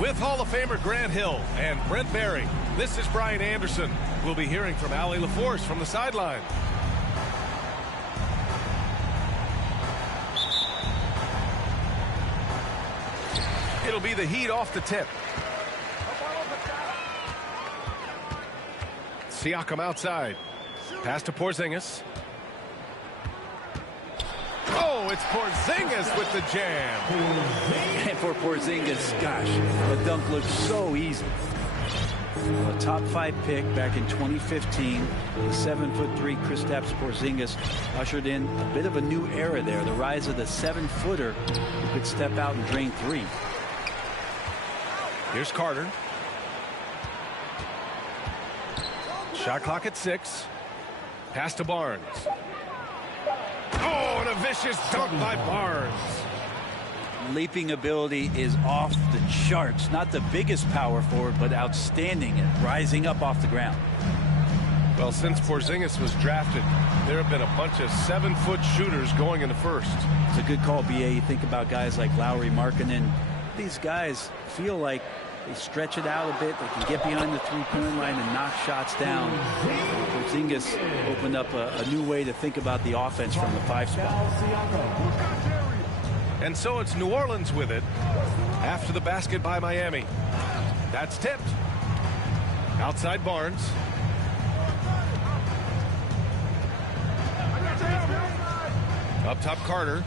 With Hall of Famer Grant Hill and Brent Barry, this is Brian Anderson. We'll be hearing from Allie LaForce from the sideline. It'll be the Heat off the tip. Siakam outside. Pass to Porzingis. Oh, it's Porzingis with the jam. And for Porzingis, gosh, the dunk looks so easy. A top 5 pick back in 2015. The 7'3" Kristaps Porzingis ushered in a bit of a new era there. The rise of the 7-footer who could step out and drain 3. Here's Carter. Shot clock at 6. Pass to Barnes. Oh, and a vicious dunk by Barnes. Leaping ability is off the charts. Not the biggest power forward, but outstanding at rising up off the ground. Well, since Porzingis was drafted, there have been a bunch of 7-foot shooters going in the first. It's a good call, BA. You think about guys like Lowry, Markkanen. These guys feel like they stretch it out a bit. They can get behind the three-point line and knock shots down. Porzingis opened up a new way to think about the offense from the 5 spot. And so it's New Orleans with it after the basket by Miami. That's tipped. Outside Barnes. Up top Carter.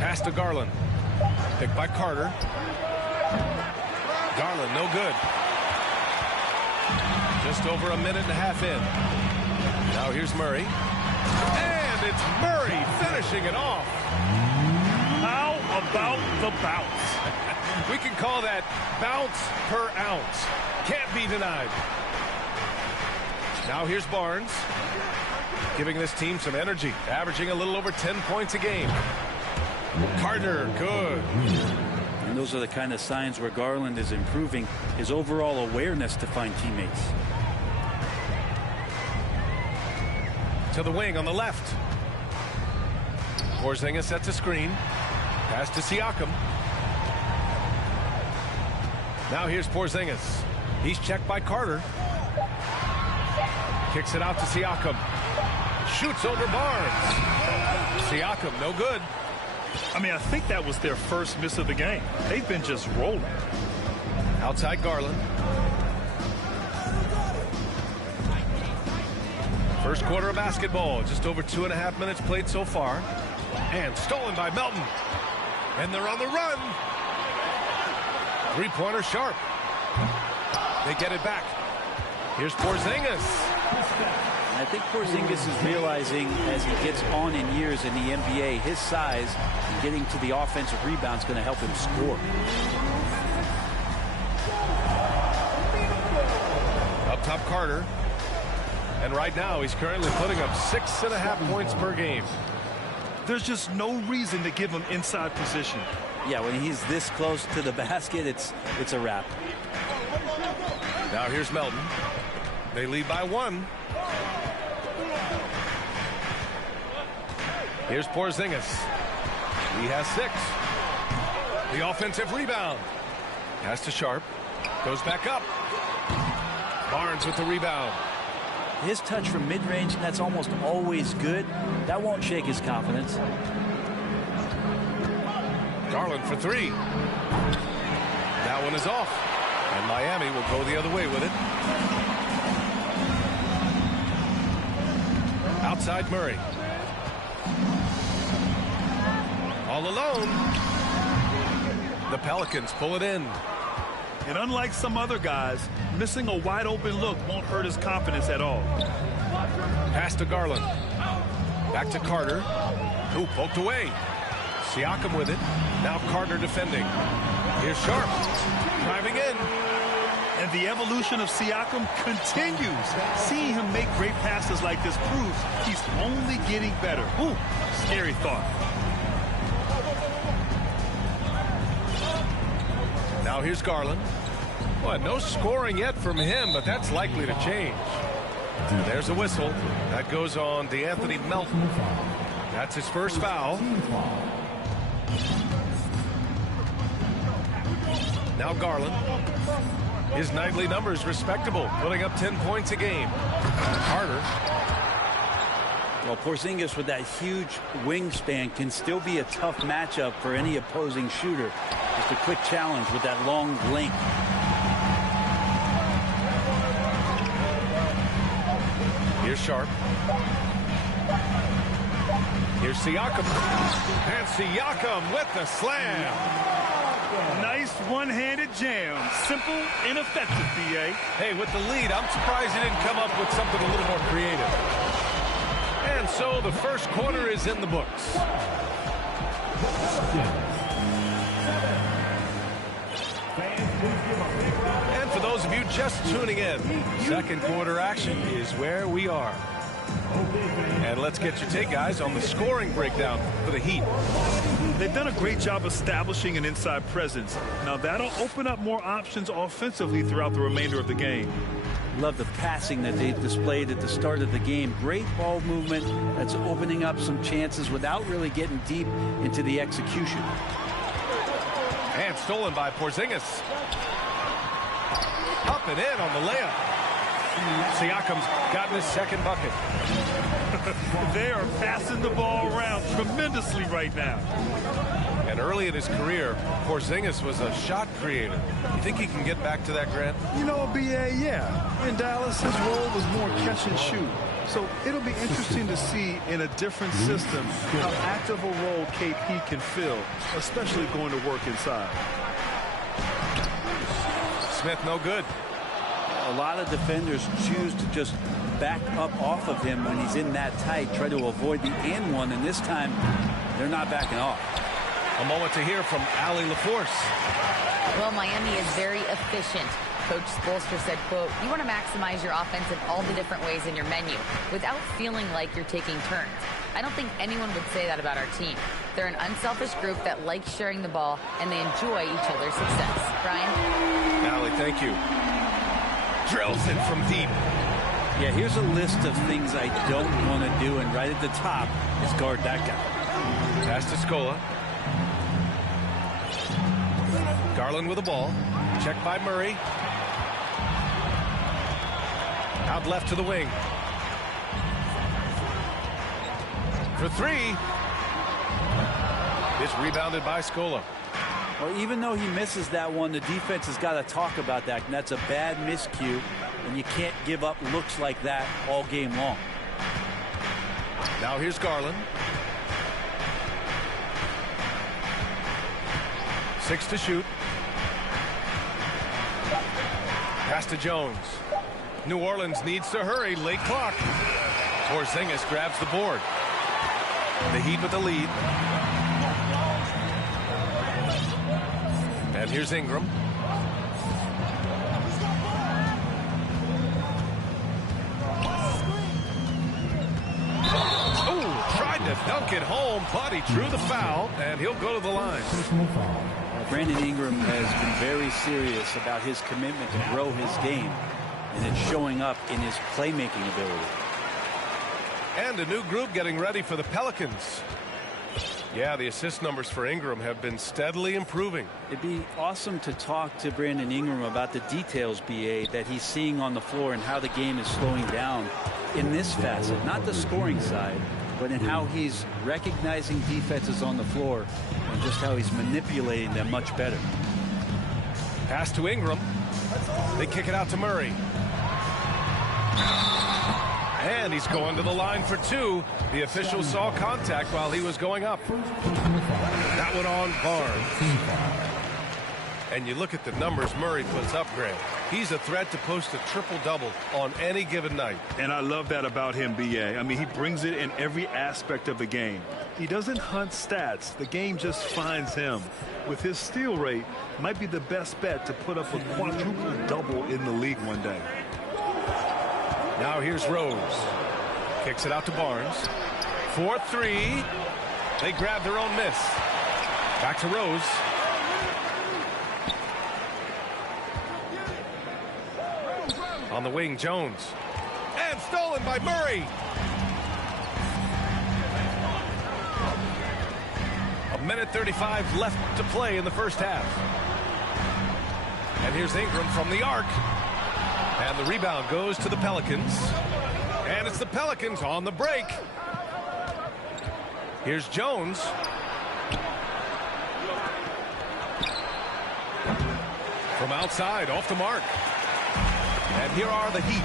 Pass to Garland. Picked by Carter. Garland, no good. Just over a minute and a half in. Now here's Murray. And it's Murray finishing it off. How about the bounce? We can call that bounce per ounce. Can't be denied. Now here's Barnes. Giving this team some energy. Averaging a little over 10 points a game. Carter, good. And those are the kind of signs where Garland is improving his overall awareness to find teammates. To the wing on the left. Porzingis sets a screen. Pass to Siakam. Now here's Porzingis. He's checked by Carter. Kicks it out to Siakam. Shoots over Barnes. Siakam, no good. I mean, I think that was their first miss of the game. They've been just rolling. Outside Garland. First quarter of basketball. Just over 2.5 minutes played so far. And stolen by Melton. And they're on the run. Three-pointer sharp. They get it back. Here's Porzingis. I think Porzingis is realizing as he gets on in years in the NBA, his size and getting to the offensive rebound is going to help him score. Up top Carter. And right now he's currently putting up 6.5 points per game. There's just no reason to give him inside position. Yeah, when he's this close to the basket, it's a wrap. Now here's Melton. They lead by 1. Here's Porzingis. He has 6. The offensive rebound. Pass to Sharp. Goes back up. Barnes with the rebound. His touch from mid-range, that's almost always good. That won't shake his confidence. Garland for 3. That one is off. And Miami will go the other way with it. Outside Murray. All alone. The Pelicans pull it in. And unlike some other guys, missing a wide open look won't hurt his confidence at all. Pass to Garland. Back to Carter. Who poked away. Siakam with it. Now Carter defending. Here's Sharp. Driving in. And the evolution of Siakam continues. Seeing him make great passes like this proves he's only getting better. Ooh, scary thought. Now here's Garland. Well, no scoring yet from him, but that's likely to change. There's a whistle. That goes on DeAnthony Melton. That's his first foul. Now Garland. His nightly numbers respectable, putting up 10 points a game. Carter. Well, Porzingis with that huge wingspan can still be a tough matchup for any opposing shooter. Just a quick challenge with that long length. Here's Sharp. Here's Siakam. And Siakam with the slam. Nice one-handed jam. Simple and effective, B.A. Hey, with the lead, I'm surprised he didn't come up with something a little more creative. And so the first quarter is in the books. And for those of you just tuning in, second quarter action is where we are. And let's get your take, guys, on the scoring breakdown for the Heat. They've done a great job establishing an inside presence. Now that'll open up more options offensively throughout the remainder of the game. Love the passing that they displayed at the start of the game. Great ball movement that's opening up some chances without really getting deep into the execution. And stolen by Porzingis. Up and in on the layup. Siakam's gotten his second bucket. They are passing the ball around tremendously right now. And early in his career, Porzingis was a shot creator. You think he can get back to that, Grant? You know, B.A., yeah. In Dallas, his role was more catch and shoot. So it'll be interesting to see in a different system how active a role KP can fill, especially going to work inside. Smith no good. A lot of defenders choose to just back up off of him when he's in that tight, try to avoid the and one, and this time they're not backing off. A moment to hear from Allie LaForce. Well, Miami is very efficient. Coach Spoelstra said, quote, "You want to maximize your offense in all the different ways in your menu without feeling like you're taking turns." I don't think anyone would say that about our team. They're an unselfish group that likes sharing the ball, and they enjoy each other's success. Brian? Allie, thank you. Drills it from deep. Yeah, here's a list of things I don't want to do, and right at the top is guard that guy. Pass to Scola. Garland with the ball. Checked by Murray. Out left to the wing. For three. It's rebounded by Scola. Well, even though he misses that one, the defense has got to talk about that. And that's a bad miscue, and you can't give up looks like that all game long. Now here's Garland. 6 to shoot. Pass to Jones. New Orleans needs to hurry. Late clock. Porzingis grabs the board. The Heat with the lead. And here's Ingram. Oh, tried to dunk it home, but he drew the foul, and he'll go to the line. Brandon Ingram has been very serious about his commitment to grow his game, and it's showing up in his playmaking ability. And a new group getting ready for the Pelicans. Yeah, the assist numbers for Ingram have been steadily improving. It'd be awesome to talk to Brandon Ingram about the details, BA, that he's seeing on the floor and how the game is slowing down in this facet, not the scoring side, but in how he's recognizing defenses on the floor and just how he's manipulating them much better. Pass to Ingram. They kick it out to Murray. And he's going to the line for two. The official saw contact while he was going up. That one on Barnes. And you look at the numbers Murray puts up, Grant. He's a threat to post a triple-double on any given night. And I love that about him, B.A. I mean, he brings it in every aspect of the game. He doesn't hunt stats. The game just finds him. With his steal rate, might be the best bet to put up a quadruple-double in the league one day. Now here's Rose. Kicks it out to Barnes. 4-3. They grab their own miss. Back to Rose. On the wing, Jones. And stolen by Murray. A minute 35 left to play in the first half. And here's Ingram from the arc. And the rebound goes to the Pelicans. And it's the Pelicans on the break. Here's Jones. From outside, off the mark. And here are the Heat.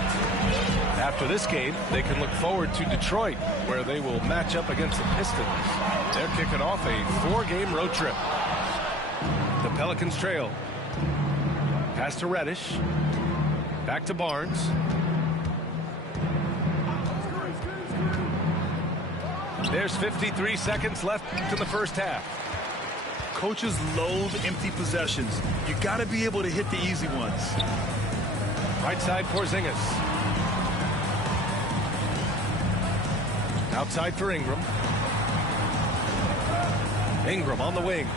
After this game, they can look forward to Detroit, where they will match up against the Pistons. They're kicking off a 4-game road trip. The Pelicans trail. Pass to Reddish. Back to Barnes. There's 53 seconds left in the first half. Coaches loathe empty possessions. You got to be able to hit the easy ones. Right side, Porzingis. Outside for Ingram. Ingram on the wing.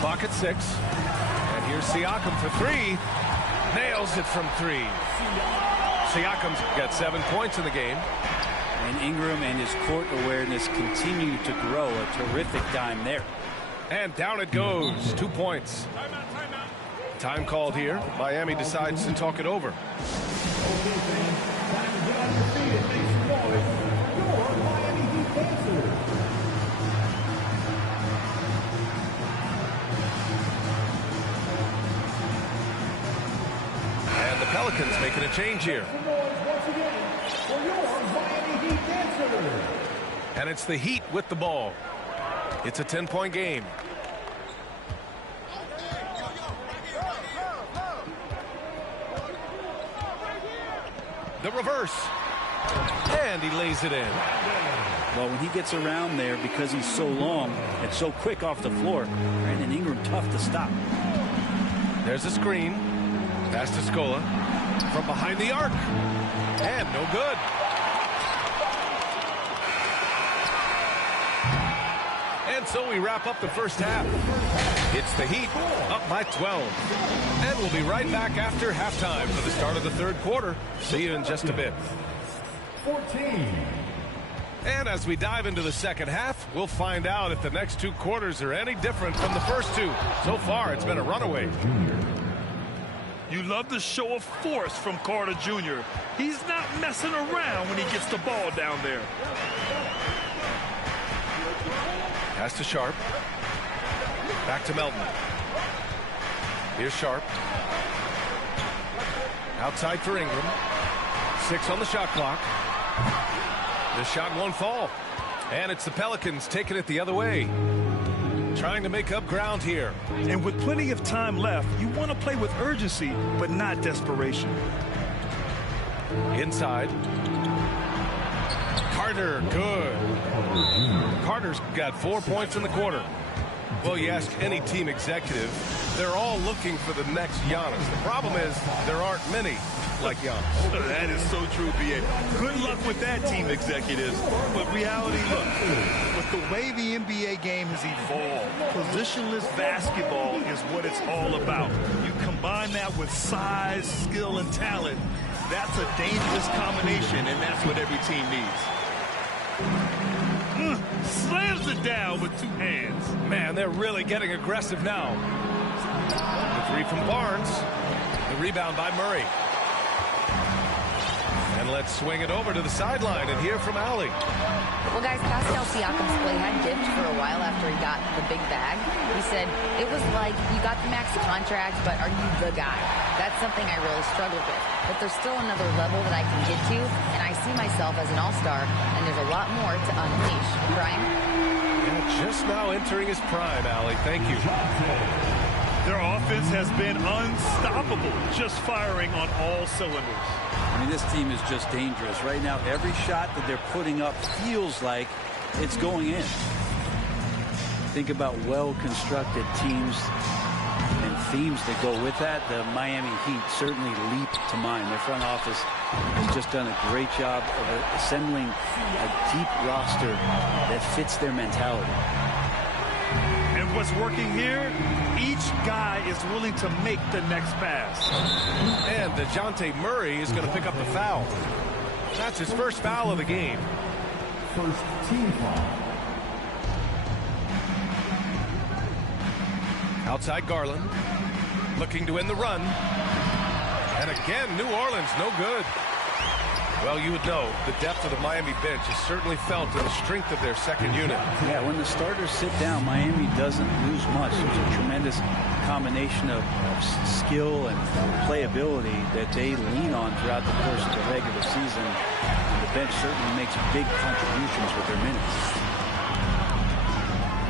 Clock at 6. And here's Siakam for 3. Nails it from 3. Siakam's got 7 points in the game. And Ingram and his court awareness continue to grow. A terrific dime there. And down it goes. 2 points. Time called here. Miami decides to talk it over. And the Pelicans making a change here. And it's the Heat with the ball. It's a 10-point game. The reverse. And he lays it in. Well, when he gets around there, because he's so long and so quick off the floor, Brandon Ingram tough to stop. There's a screen. Pass to Scola. From behind the arc. And no good. And so we wrap up the first half. It's the Heat up by 12. And we'll be right back after halftime for the start of the third quarter. See you in just a bit. 14. And as we dive into the second half, we'll find out if the next 2 quarters are any different from the first 2. So far, it's been a runaway. You love the show of force from Carter Jr. He's not messing around when he gets the ball down there. Pass to Sharp. Back to Melton. Here's Sharp. Outside for Ingram. 6 on the shot clock. The shot won't fall. And it's the Pelicans taking it the other way. Trying to make up ground here. And with plenty of time left, you want to play with urgency, but not desperation. Inside. Carter, good. Carter's got 4 points in the quarter. Well, you ask any team executive, they're all looking for the next Giannis. The problem is there aren't many like Giannis. That is so true, B.A. Good luck with that, team executives. But reality, look, with the way the NBA game has evolved, positionless basketball is what it's all about. You combine that with size, skill, and talent, that's a dangerous combination, and that's what every team needs. Slams it down with 2 hands. Man, they're really getting aggressive now. The 3 from Barnes. The rebound by Murray. And let's swing it over to the sideline and hear from Allie. Well, guys, Pascal Siakam's play had dipped for a while after he got the big bag. He said, it was like, you got the max contract, but are you the guy? That's something I really struggled with. But there's still another level that I can get to, and I see myself as an all-star, and there's a lot more to unleash. Brian? Yeah, just now entering his prime, Allie. Thank you. Their offense has been unstoppable, just firing on all cylinders. I mean, this team is just dangerous. Right now, every shot that they're putting up feels like it's going in. Think about well-constructed teams and themes that go with that. The Miami Heat certainly leap to mind. Their front office has just done a great job of assembling a deep roster that fits their mentality. And what's working here, each guy is willing to make the next pass. And DeJounte Murray is going to pick up the foul. That's his first foul of the game. First team foul. Outside Garland, looking to win the run. And again, New Orleans, no good. Well, you would know the depth of the Miami bench is certainly felt in the strength of their second unit. Yeah, when the starters sit down, Miami doesn't lose much. There's a tremendous combination of skill and playability that they lean on throughout the course of the regular season. And the bench certainly makes big contributions with their minutes.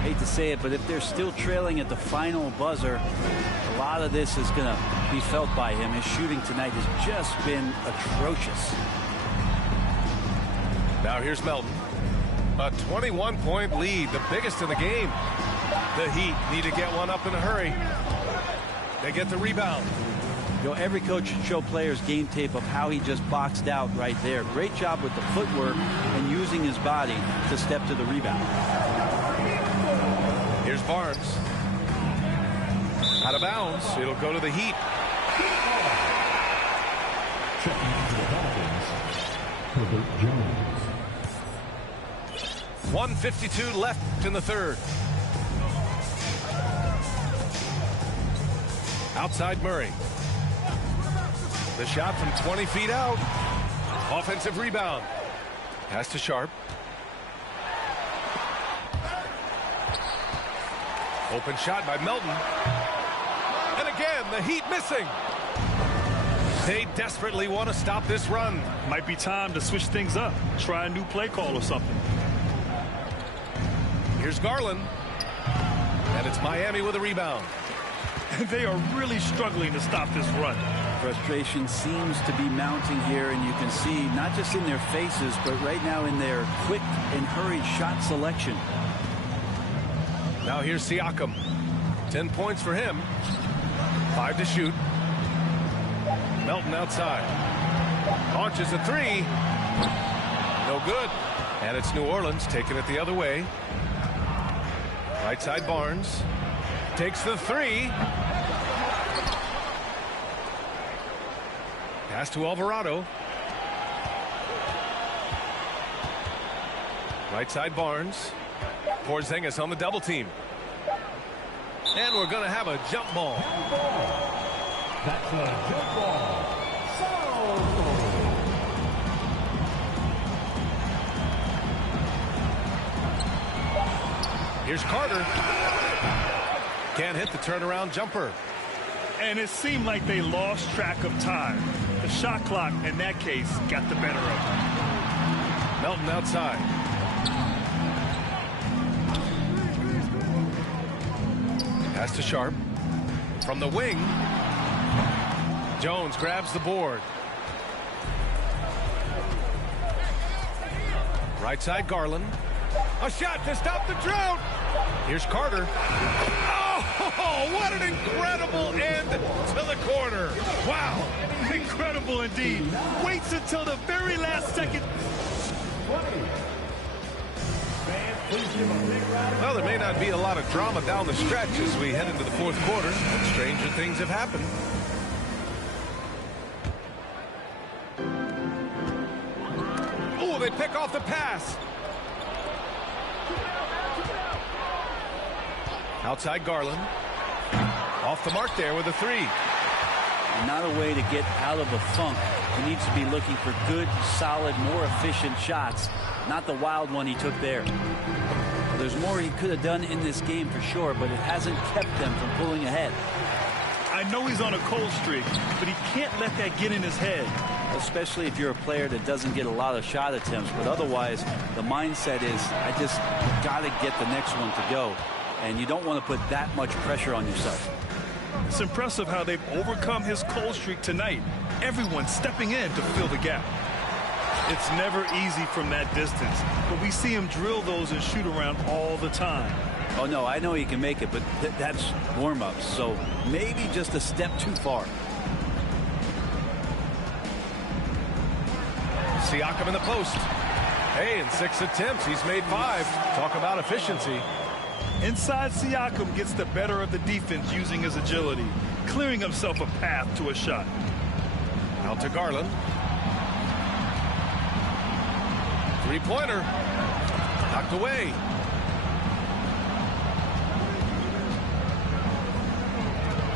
Hate to say it, but if they're still trailing at the final buzzer, a lot of this is going to be felt by him. His shooting tonight has just been atrocious. Now here's Melton. A 21-point lead, the biggest in the game. The Heat need to get one up in a hurry. They get the rebound. You know, every coach should show players game tape of how he just boxed out right there. Great job with the footwork and using his body to step to the rebound. Here's Barnes. Out of bounds. It'll go to the Heat. Checking into the Falcons, Herbert Jones. 1:52 left in the third. Outside Murray. The shot from 20 feet out. Offensive rebound. Pass to Sharp. Open shot by Melton. And again, the Heat missing. They desperately want to stop this run. Might be time to switch things up. Try a new play call or something. Here's Garland. And it's Miami with a rebound. They are really struggling to stop this run. Frustration seems to be mounting here, and you can see not just in their faces, but right now in their quick and hurried shot selection. Now here's Siakam. 10 points for him. 5 to shoot. Melton outside. Launches a three. No good. And it's New Orleans taking it the other way. Right side Barnes. Takes the three. Pass to Alvarado. Right side Barnes. Porzingis on the double team. And we're going to have a jump ball. That's a jump ball. Here's Carter. Can't hit the turnaround jumper. And it seemed like they lost track of time. The shot clock, in that case, got the better of them. Melton outside. Pass to Sharp. From the wing. Jones grabs the board. Right side Garland. A shot to stop the drought. Here's Carter. Oh, what an incredible end to the corner. Wow, incredible indeed. Waits until the very last second. Well, there may not be a lot of drama down the stretch as we head into the fourth quarter, but stranger things have happened. Oh, they pick off the pass. Outside Garland. Off the mark there with a three. Not a way to get out of a funk. He needs to be looking for good, solid, more efficient shots. Not the wild one he took there. Well, there's more he could have done in this game for sure, but it hasn't kept them from pulling ahead. I know he's on a cold streak, but he can't let that get in his head. Especially if you're a player that doesn't get a lot of shot attempts. But otherwise, the mindset is, I just got to get the next one to go. And you don't want to put that much pressure on yourself. It's impressive how they've overcome his cold streak tonight. Everyone stepping in to fill the gap. It's never easy from that distance, but we see him drill those and shoot around all the time. Oh, no, I know he can make it, but that's warm-ups, so maybe just a step too far. Siakam in the post. Hey, in 6 attempts, he's made 5. Talk about efficiency. Inside, Siakam gets the better of the defense using his agility, clearing himself a path to a shot. Out to Garland. Three-pointer. Knocked away.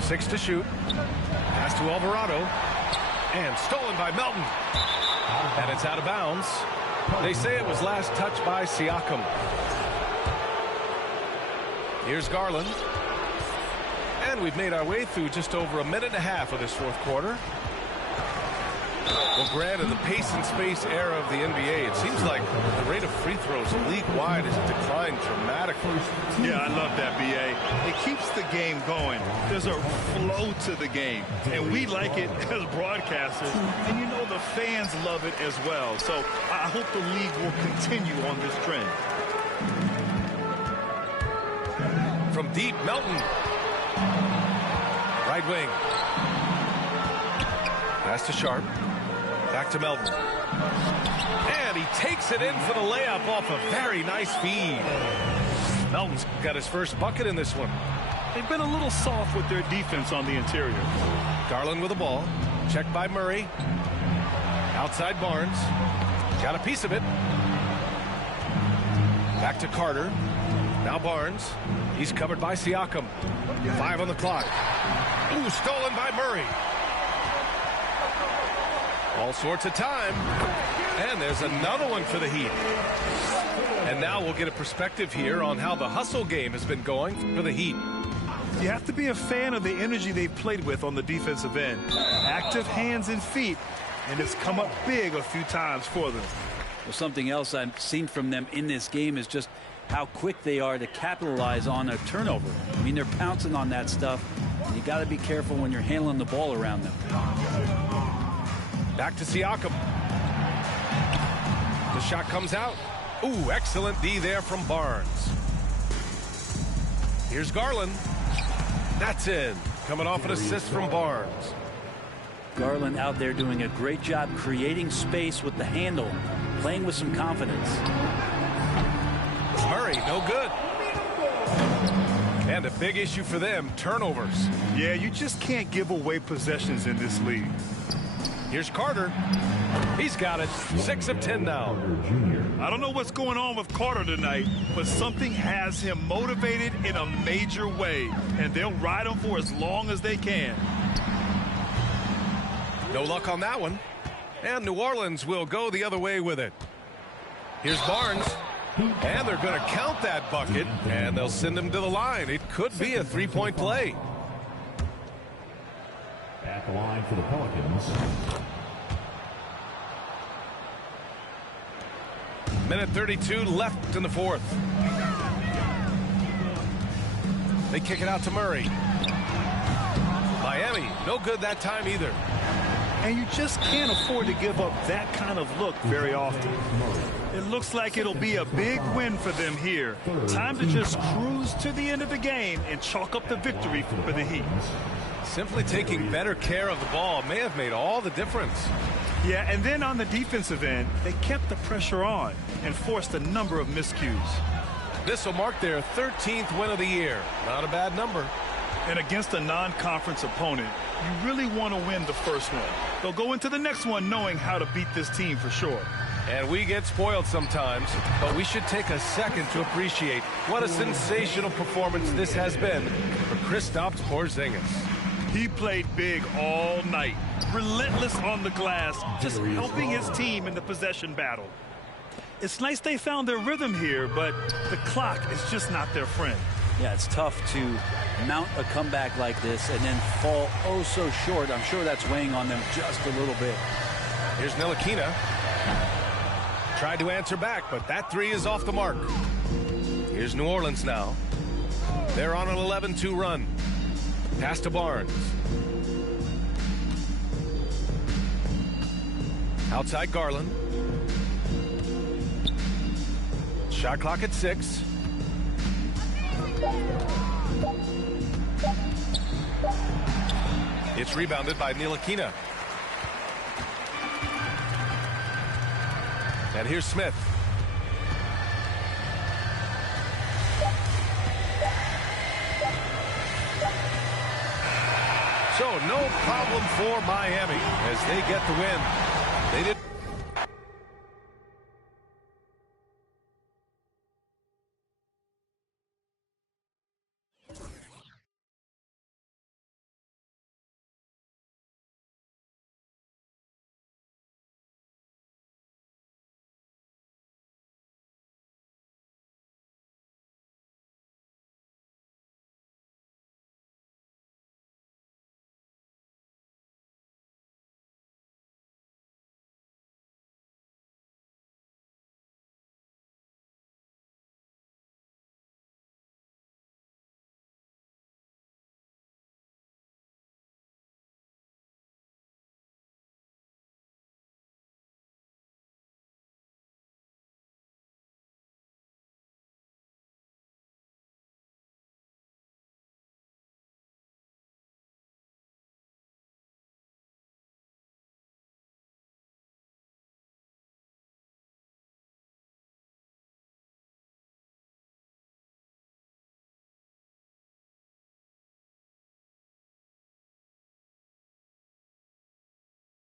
Six to shoot. Pass to Alvarado. And stolen by Melton. And it's out of bounds. They say it was last touched by Siakam. Here's Garland. And we've made our way through just over a minute and a half of this fourth quarter. Well, granted, the pace and space era of the NBA, it seems like the rate of free throws league-wide has declined dramatically. Yeah, I love that, B.A. It keeps the game going. There's a flow to the game, and we like it as broadcasters, and you know the fans love it as well. So I hope the league will continue on this trend. From deep, Melton. Right wing. Pass to Sharp. Back to Melton. And he takes it in for the layup off a very nice feed. Melton's got his first bucket in this one. They've been a little soft with their defense on the interior. Garland with the ball. Checked by Murray. Outside Barnes. Got a piece of it. Back to Carter. Now Barnes. He's covered by Siakam. 5 on the clock. Ooh, stolen by Murray. All sorts of time. And there's another one for the Heat. And now we'll get a perspective here on how the hustle game has been going for the Heat. You have to be a fan of the energy they've played with on the defensive end. Active hands and feet, and it's come up big a few times for them. Well, something else I've seen from them in this game is just how quick they are to capitalize on a turnover. I mean, they're pouncing on that stuff, and you got to be careful when you're handling the ball around them. Back to Siakam. The shot comes out. Ooh, excellent D there from Barnes. Here's Garland. That's in. Coming off an assist from Barnes. Garland out there doing a great job creating space with the handle, playing with some confidence. Murray, no good. And a big issue for them, turnovers. Yeah, you just can't give away possessions in this league. Here's Carter. He's got it. 6 of 10 now. I don't know what's going on with Carter tonight, but something has him motivated in a major way, and they'll ride him for as long as they can. No luck on that one. And New Orleans will go the other way with it. Here's Barnes. And they're going to count that bucket, and they'll send him to the line. It could be a three-point play. At the line for the Pelicans. Minute 32 left in the fourth. They kick it out to Murray. Miami, no good that time either. And you just can't afford to give up that kind of look very often. It looks like it'll be a big win for them here. Time to just cruise to the end of the game and chalk up the victory for the Heat. Simply taking better care of the ball may have made all the difference. Yeah, and then on the defensive end, they kept the pressure on and forced a number of miscues. This will mark their 13th win of the year. Not a bad number. And against a non-conference opponent, you really want to win the first one. They'll go into the next one knowing how to beat this team for sure. And we get spoiled sometimes, but we should take a second to appreciate what a sensational performance this has been for Kristaps Porzingis. He played big all night, relentless on the glass, just helping his team in the possession battle. It's nice they found their rhythm here, but the clock is just not their friend. Yeah, it's tough to mount a comeback like this and then fall oh so short. I'm sure that's weighing on them just a little bit. Here's Ntilikina. Tried to answer back, but that three is off the mark. Here's New Orleans now. They're on an 11-2 run. Pass to Barnes. Outside Garland. Shot clock at 6. It's rebounded by Ntilikina. And here's Smith. So no problem for Miami as they get the win. They did.